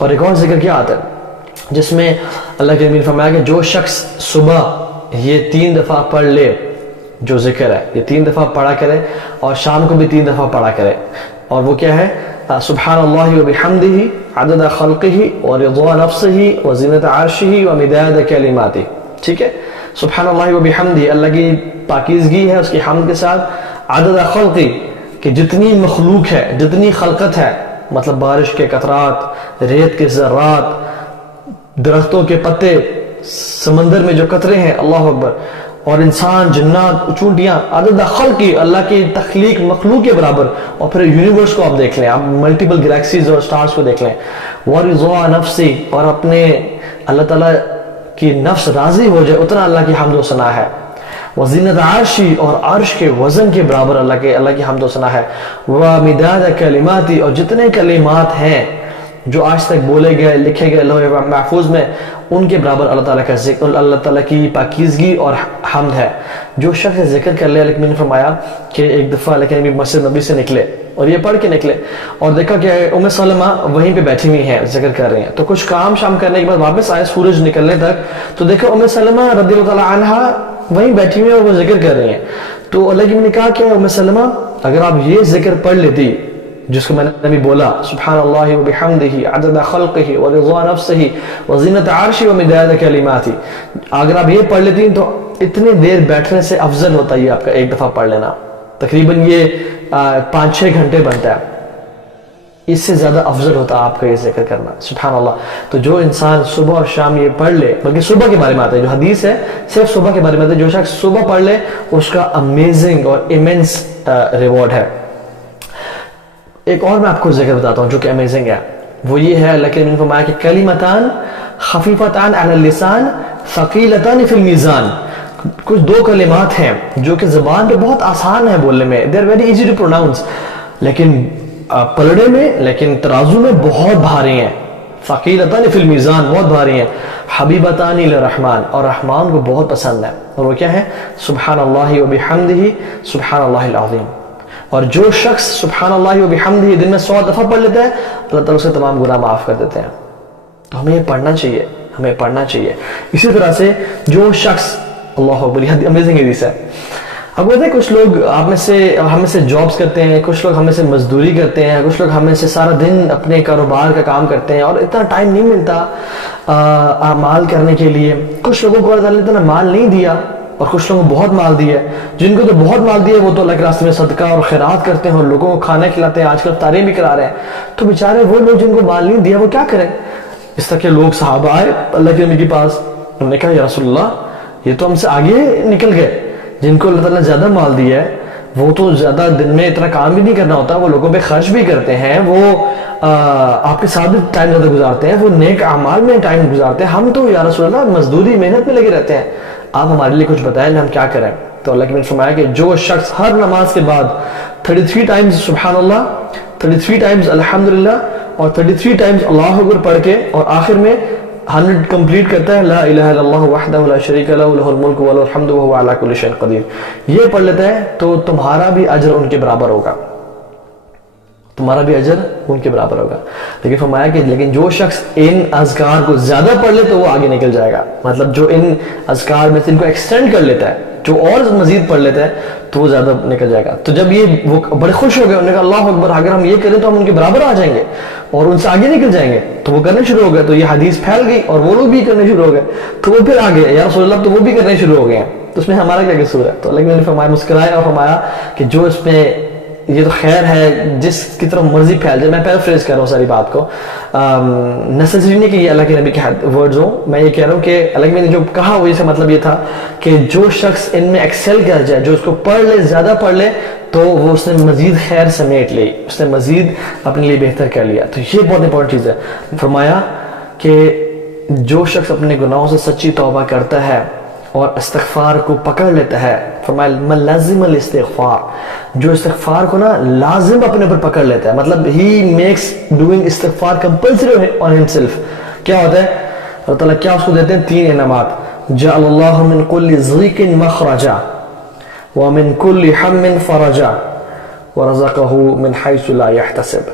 اور ایک اور ذکر کیا آتا ہے جس میں اللہ کے نبی نے فرمایا کہ جو شخص صبح یہ 3 دفعہ پڑھ لے، جو ذکر ہے یہ 3 دفعہ پڑھا کرے اور شام کو بھی 3 دفعہ پڑھا کرے، اور وہ کیا ہے سبحان اللہ وبحمدہ عدد خلقہ ورضا نفسہ وزینت عرشہ ومداد کلماتہ. ٹھیک ہے، سبحان اللہ وبحمدہ اللہ کی پاکیزگی ہے اس کی حمد کے ساتھ، عدد خلقہ کہ جتنی مخلوق ہے، جتنی خلقت ہے، مطلب بارش کے قطرات، ریت کے ذرات، درختوں کے پتے، سمندر میں جو قطرے ہیں، اللہ اکبر، اور انسان، جنات، چونٹیاں، عدد خلقی اللہ کی تخلیق مخلوق کے برابر، اور پھر یونیورس کو آپ دیکھ لیں، آپ ملٹیپل گلیکسیز اور سٹارز کو دیکھ لیں، ورضا نفسی اور اپنے اللہ تعالیٰ کی نفس راضی ہو جائے اتنا اللہ کی حمد و ثنا ہے، وزینت عرشی اور عرش کے وزن کے برابر اللہ کی حمد و ثنا ہے، ومداد کلماتی اور جتنے کلمات ہیں جو آج تک بولے گئے، لکھے گئے لوح محفوظ میں، ان کے برابر اللہ تعالیٰ کا ذکر، اللہ تعالیٰ کی پاکیزگی اور حمد ہے. جو شخص ذکر کر لے، لیکن میں نے فرمایا کہ ایک دفعہ لیکن مسجد نبی سے نکلے اور یہ پڑھ کے نکلے اور دیکھا کہ ام سلمہ وہیں پہ بیٹھی ہوئی ہیں، ذکر کر رہی ہیں، تو کچھ کام شام کرنے کے بعد واپس آئے سورج نکلنے تک، تو دیکھا ام سلمہ رضی اللہ تعالیٰ عنہا وہیں بیٹھی ہوئی ہیں اور وہ ذکر کر رہی ہیں. تو اللہ کی نے کہا کہ ام سلمہ اگر آپ یہ ذکر پڑھ لیتی جس کو میں نے ابھی بولا، سبحان اللہ وبحمدہ عدد خلقہ ورضا نفسہ وزینت عرشہ ومداد کلماتہ، اگر آپ یہ پڑھ لیتی تو اتنے دیر بیٹھنے سے افضل ہوتا ہے آپ کا ایک دفعہ پڑھ لینا، تقریباً یہ 5-6 گھنٹے بنتا ہے، اس سے زیادہ افضل ہوتا ہے آپ کا یہ ذکر کرنا. سبحان اللہ. تو جو انسان صبح اور شام یہ پڑھ لے، بلکہ صبح کے بارے میں آتا ہے جو حدیث ہے صرف صبح کے بارے میں آتا ہے، جو شخص صبح پڑھ لے اس کا امیزنگ اور ایمنس ریوارڈ ہے. ایک اور میں آپ کو ذکر بتاتا ہوں جو کہ امیزنگ ہے، وہ یہ ہے اللہ کے نبی نے فرمایا کہ کلمتان خفیفتان علی اللسان ثقیلتان فی المیزان، کچھ 2 کلمات ہیں جو کہ زبان پہ بہت آسان ہے بولنے میں، they are very easy to pronounce، لیکن پلڑے میں، لیکن ترازو میں بہت بھاری ہیں. ثقیلتان فی المیزان، بہت بھاری ہیں. حبیبتان للرحمن، اور رحمان کو بہت پسند ہے، اور وہ کیا ہے؟ سبحان اللہ وبحمدہ سبحان اللہ العظیم. اور جو شخص سبحان اللہ وبحمدہ دن میں 100 دفعہ پڑھ لیتا ہے اللہ تعالیٰ اسے تمام گناہ معاف کر دیتے ہیں. تو ہمیں یہ پڑھنا چاہیے، ہمیں پڑھنا چاہیے. اسی طرح سے جو شخص، اللہ اکبر، یہ امیزنگ حدیث ہے. اب کہتے ہیں کچھ لوگ ہم میں سے جابس کرتے ہیں، کچھ لوگ ہمیں سے مزدوری کرتے ہیں، کچھ لوگ ہمیں سے سارا دن اپنے کاروبار کا کام کرتے ہیں اور اتنا ٹائم نہیں ملتا اعمال کرنے کے لیے. کچھ لوگوں کو اللہ تعالیٰ نے اتنا مال نہیں دیا اور کچھ لوگوں کو بہت مال دیا ہے. جن کو تو بہت مال دیا وہ تو اللہ کے راستے میں صدقہ اور خیرات کرتے ہیں اور لوگوں کو کھانا کھلاتے ہیں، آج کل افطاریں بھی کرا رہے ہیں. تو بیچارے وہ لوگ جن کو مال نہیں دیا وہ کیا کریں؟ اس طرح کے لوگ صحابہ آئے اللہ کے نبی کے پاس، انہوں نے کہا یا رسول اللہ یہ تو ہم سے آگے نکل گئے، جن کو اللہ تعالیٰ نے زیادہ مال دیا ہے وہ تو زیادہ دن میں اتنا کام بھی نہیں کرنا ہوتا، وہ لوگوں پہ خرچ بھی کرتے ہیں، وہ آپ کے ساتھ بھی ٹائم زیادہ گزارتے ہیں، وہ نیک اعمال میں ٹائم گزارتے ہیں. ہم تو یا رسول اللہ مزدوری محنت میں لگے رہتے ہیں، آپ ہمارے لیے کچھ بتائیں ہم کیا کریں. تو اللہ کے نبی نے فرمایا کہ جو شخص ہر نماز کے بعد 33 ٹائمز سبحان اللہ، 33 ٹائمز الحمدللہ اور 33 ٹائمز اللہ اکبر پڑھ کے اور آخر میں 100 کمپلیٹ کرتا ہے لا الہ الا اللہ وحدہ لا شریک لہ لہ الملک وله الحمد وهو علی کل شیء قدیر، یہ پڑھ لیتا ہے تو تمہارا بھی اجر ان کے برابر ہوگا، تمہارا بھی اجر ان کے برابر ہوگا. لیکن فرمایا کہ لیکن جو شخص ان اذکار کو زیادہ پڑھ لے تو وہ آگے نکل جائے گا. مطلب جو ان اذکار میں سے ان کو ایکسٹینڈ کر لیتا ہے، جو اور مزید پڑھ لیتا ہے تو وہ زیادہ نکل جائے گا. تو جب یہ وہ بڑے خوش ہو گئے، انہوں نے کہا اللہ اکبر، اگر ہم یہ کریں تو ہم ان کے برابر آ جائیں گے اور ان سے آگے نکل جائیں گے. تو وہ کرنے شروع ہو گئے، تو یہ حدیث پھیل گئی اور وہ لوگ بھی کرنے شروع ہو گئے، تو وہ پھر آگے یا رسول اللہ تو وہ بھی کرنے شروع ہو گئے ہیں. تو اس میں ہمارا کیا قصور ہے؟ تو اللہ نے فرمایا، مسکرائے اور فرمایا کہ جو اس میں یہ تو خیر ہے جس کی طرف مرضی پھیل جائے. میں پیرافریز کر رہا ہوں ساری بات کو، نیسیسری نہیں کہ یہ اللہ کے نبی کے ورڈز ہوں، میں یہ کہہ رہا ہوں کہ اللہ کے نبی نے جو کہا وہ اس کا مطلب یہ تھا کہ جو شخص ان میں ایکسل کر جائے، جو اس کو پڑھ لے، زیادہ پڑھ لے، تو وہ اس نے مزید خیر سمیٹ لی، اس نے مزید اپنے لیے بہتر کر لیا. تو یہ بہت امپورٹنٹ چیز ہے. فرمایا کہ جو شخص اپنے گناہوں سے سچی توبہ کرتا ہے اور استغفار کو پکڑ لیتا ہے، فرمایا من لازم الاستغفار، جو استغفار کو نا لازم اپنے پر پکڑ لیتا ہے، مطلب ہی میکس ڈوئنگ استغفار کمپلسری آن ہمسیلف. کیا ہوتا ہے؟ اللہ تعالیٰ کیا اس کو دیتے ہیں؟ 3 انعامات. جعل اللہ من کل ضیق مخرجا ومن کل ہم فرجا ورزقہ من حیث لا یحتسب.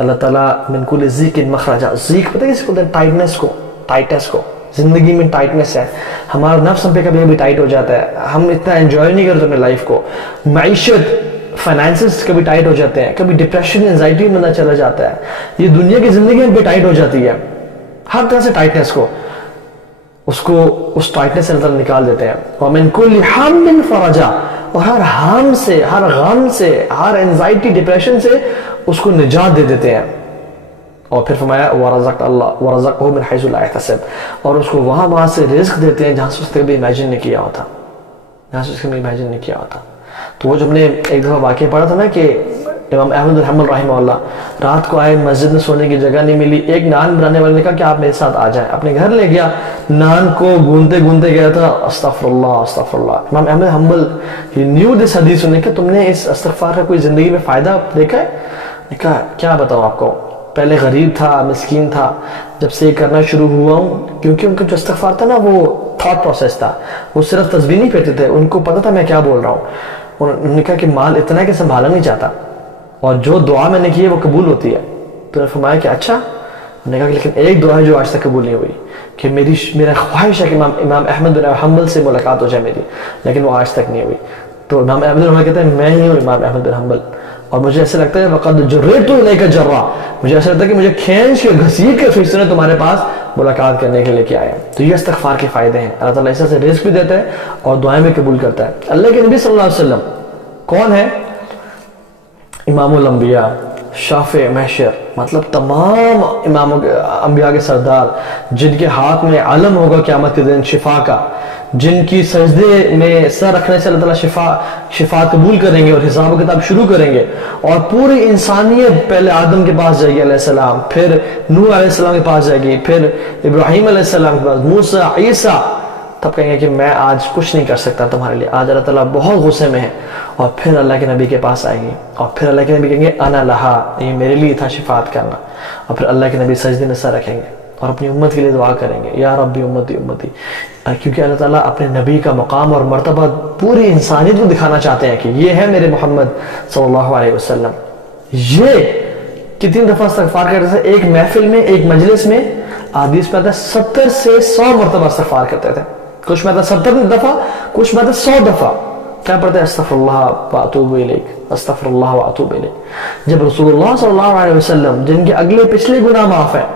اللہ تعالیٰ من کل ضیق مخرجا. ضیق پتہ ہے کس کو بولتے ہیں؟ ٹائٹنس کو. ٹائٹنس کو زندگی میں ٹائٹنس ہے. ہمارا نفس ہم پہ کبھی کبھی ٹائٹ ہو جاتا ہے, ہم اتنا انجوائے نہیں کرتے اپنے لائف کو. معیشت, فائنینسز کبھی ٹائٹ ہو جاتے ہیں, کبھی ڈپریشن انزائٹی میں بندہ چلا جاتا ہے. یہ دنیا کی زندگی ہم پہ ٹائٹ ہو جاتی ہے ہر طرح سے. ٹائٹنس کو اس ٹائٹنس سے اللہ تعالیٰ نکال دیتے ہیں. وَمِن كُلِّ حَمٍّ فَرَجًا, اور ہر ہم سے, ہر غم سے, ہر انزائٹی ڈپریشن سے اس کو نجات دے دیتے ہیں. اور پھر فرمایا وَرَزَقْهُ مِنْ حَيْثُ لَا يَحْتَسِبْ, اور اس کو وہاں سے رزق دیتے ہیں جہاں سے اس نے کبھی امیجن نہیں کیا ہوتا, جہاں سے اس نے امیجن نہیں کیا ہوتا. تو وہ جو ہم نے ایک دفعہ واقعہ پڑھا تھا نا کہ امام احمد بن حنبل رحمہ اللہ رات کو آئے, مسجد میں سونے کی جگہ نہیں ملی. ایک نان بنانے والے نے کہا کہ آپ میرے ساتھ آ جائیں. اپنے گھر لے گیا, نان کو گونتے گونتے گیا تھا, استغفر اللہ استغفر اللہ. امام احمد حنبل ہی نیو دس حدیث, نے کہا تم نے اس استغفار کا کوئی زندگی میں فائدہ دیکھا ہے؟ نے کہا کیا بتاؤں آپ کو, پہلے غریب تھا, مسکین تھا, جب سے یہ کرنا شروع ہوا ہوں, کیونکہ ان کا جو استغفار تھا نا وہ تھاٹ پروسیس تھا, وہ صرف تسبیح نہیں پڑھتے تھے, ان کو پتا تھا میں کیا بول رہا ہوں. انہوں نے کہا کہ مال اتنا ہے کہ سنبھالا نہیں چاہتا, اور جو دعا میں نے کی ہے وہ قبول ہوتی ہے. تو نے فرمایا کہ اچھا. میں نے کہا کہ لیکن ایک دعا ہے جو آج تک قبول نہیں ہوئی, کہ میرا خواہش ہے کہ امام احمد بن حنبل سے ملاقات ہو جائے میری, لیکن وہ آج تک نہیں ہوئی. تو امام احمد بن حنبل کہتے ہیں میں ہی ہوں امام احمد بن حنبل, اور مجھے ایسا لگتا ہے وَقَدْ جُرِّرْتُ إِلَيْكَ جَرًّا, مجھے ایسا لگتا ہے کہ مجھے کھینچ کے گھسیٹ کے فرشتوں نے تمہارے پاس ملاقات کرنے کے لیے کیا ہے. تو یہ استغفار کے فائدے ہیں. اللہ تعالیٰ ایسا سے رزق بھی دیتا ہے اور دعائیں بھی قبول کرتا ہے. اللہ کے نبی صلی اللہ علیہ وسلم کون ہے؟ امام الانبیاء, شافع محشر, مطلب تمام اماموں انبیاء کے سردار, جن کے ہاتھ میں علم ہوگا قیامت کے دن شفا کا, جن کی سجدے میں سر رکھنے سے اللہ تعالیٰ شفا قبول کریں گے اور حساب و کتاب شروع کریں گے. اور پوری انسانیت پہلے آدم کے پاس جائے گی علیہ السلام, پھر نوح علیہ السلام کے پاس جائے گی, پھر ابراہیم علیہ السلام کے پاس, موسیٰ, عیسیٰ, تب کہیں گے کہ میں آج کچھ نہیں کر سکتا تمہارے لیے, آج اللہ تعالیٰ بہت غصے میں ہے. اور پھر اللہ کے نبی کے پاس آئے گی, اور پھر اللہ کے نبی کہیں گے انا لہا, یہ میرے لیے تھا شفاعت کرنا. اور پھر اللہ کے نبی سجدے میں سر رکھیں گے اور اپنی امت کے لیے دعا کریں گے, یا ربی امتی امتی, کیونکہ اللہ تعالیٰ اپنے نبی کا مقام اور مرتبہ پوری انسانیت کو دکھانا چاہتے ہیں کہ یہ ہے میرے محمد صلی اللہ علیہ وسلم. یہ کتنی دفعہ استغفار کرتے تھے ایک محفل میں, ایک مجلس میں؟ حدیث میں آتا ہے 70 سے 100 مرتبہ استغفار کرتے تھے. کچھ میں آتا 70 دفعہ, کچھ میں آتا 100 دفعہ. کیا پڑھتے ہیں؟ استغفر اللہ واتوب الیک, استغفر اللہ واتوب الیک. جب رسول اللہ صلی اللہ علیہ وسلم, جن کے اگلے پچھلے گناہ معاف ہیں,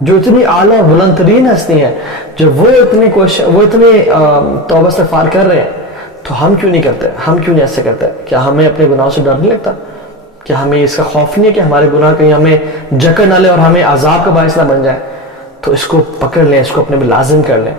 جو اتنی اعلیٰ بلند ترین ہستی ہیں, جب وہ اتنے توبہ استغفار کر رہے ہیں, تو ہم کیوں نہیں کرتے؟ ہم کیوں نہیں ایسے کرتے؟ کیا ہمیں اپنے گناہوں سے ڈر نہیں لگتا؟ کیا ہمیں اس کا خوف نہیں ہے کہ ہمارے گناہ کہیں ہمیں جکڑ نہ لے اور ہمیں عذاب کا باعث نہ بن جائے؟ تو اس کو پکڑ لیں, اس کو اپنے میں لازم کر لیں.